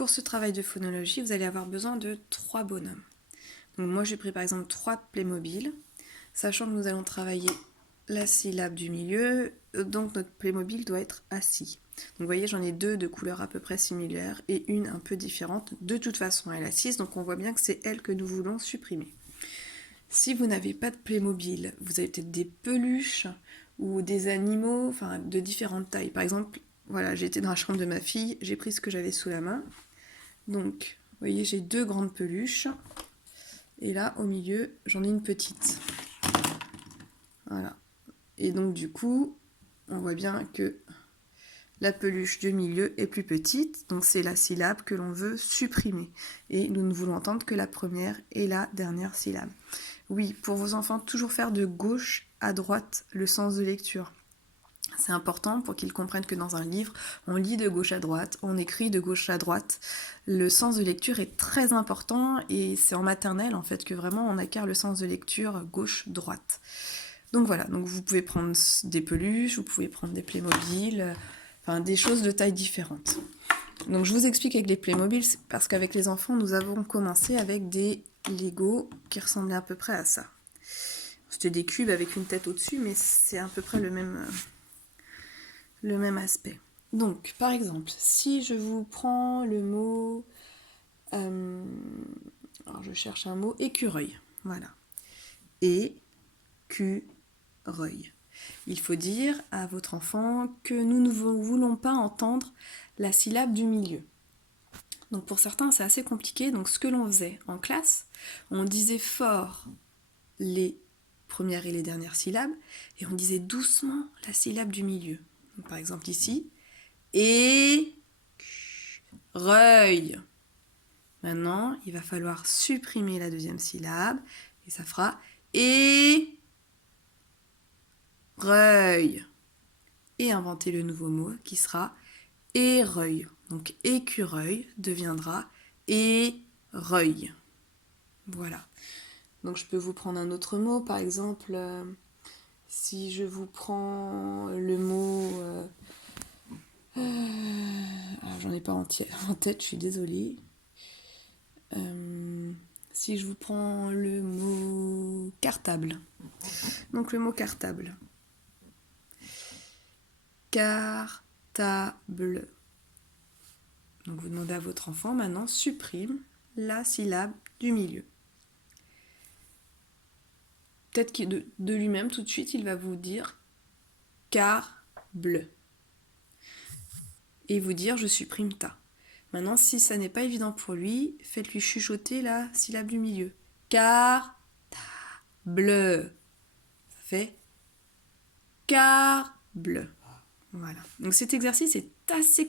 pour ce travail de phonologie, vous allez avoir besoin de 3 bonhommes. Donc moi j'ai pris par exemple 3 Playmobil, sachant que nous allons travailler la syllabe du milieu, donc notre Playmobil doit être assis. Donc vous voyez, j'en ai 2 de couleurs à peu près similaires et une un peu différente. De toute façon, elle est assise, donc on voit bien que c'est elle que nous voulons supprimer. Si vous n'avez pas de Playmobil, vous avez peut-être des peluches ou des animaux, enfin de différentes tailles. Par exemple, voilà, j'étais dans la chambre de ma fille, j'ai pris ce que j'avais sous la main. Donc, vous voyez, j'ai 2 grandes peluches. Et là, au milieu, j'en ai une petite. Voilà. Et donc, du coup, on voit bien que la peluche du milieu est plus petite. Donc, c'est la syllabe que l'on veut supprimer. Et nous ne voulons entendre que la première et la dernière syllabe. Oui, pour vos enfants, toujours faire de gauche à droite le sens de lecture. C'est important pour qu'ils comprennent que dans un livre, on lit de gauche à droite, on écrit de gauche à droite. Le sens de lecture est très important et c'est en maternelle en fait que vraiment on acquiert le sens de lecture gauche-droite. Donc voilà, donc vous pouvez prendre des peluches, vous pouvez prendre des Playmobil, enfin des choses de taille différentes. Donc je vous explique avec les Playmobil parce qu'avec les enfants, nous avons commencé avec des Lego qui ressemblaient à peu près à ça. C'était des cubes avec une tête au-dessus, mais c'est à peu près le même aspect. Donc, par exemple, si je vous prends le mot... alors, je cherche un mot, écureuil. Voilà. Écureuil. Il faut dire à votre enfant que nous ne voulons pas entendre la syllabe du milieu. Donc pour certains, c'est assez compliqué. Donc ce que l'on faisait en classe, on disait fort les premières et les dernières syllabes et on disait doucement la syllabe du milieu. Donc, par exemple ici, écureuil. Maintenant, il va falloir supprimer la deuxième syllabe et ça fera écureuil. Et inventer le nouveau mot qui sera éreuil. Donc écureuil deviendra éreuil. Voilà. Donc je peux vous prendre un autre mot, par exemple, si je vous prends le mot... alors j'en ai pas en tête, je suis désolée. Si je vous prends le mot cartable. Donc le mot cartable. Cartable. Donc vous demandez à votre enfant, maintenant, supprime la syllabe du milieu. Peut-être que de lui-même, tout de suite, il va vous dire câble. Et vous dire, je supprime ta. Maintenant, si ça n'est pas évident pour lui, faites-lui chuchoter la syllabe du milieu. Cartable. Ça fait câble. Voilà. Donc cet exercice est assez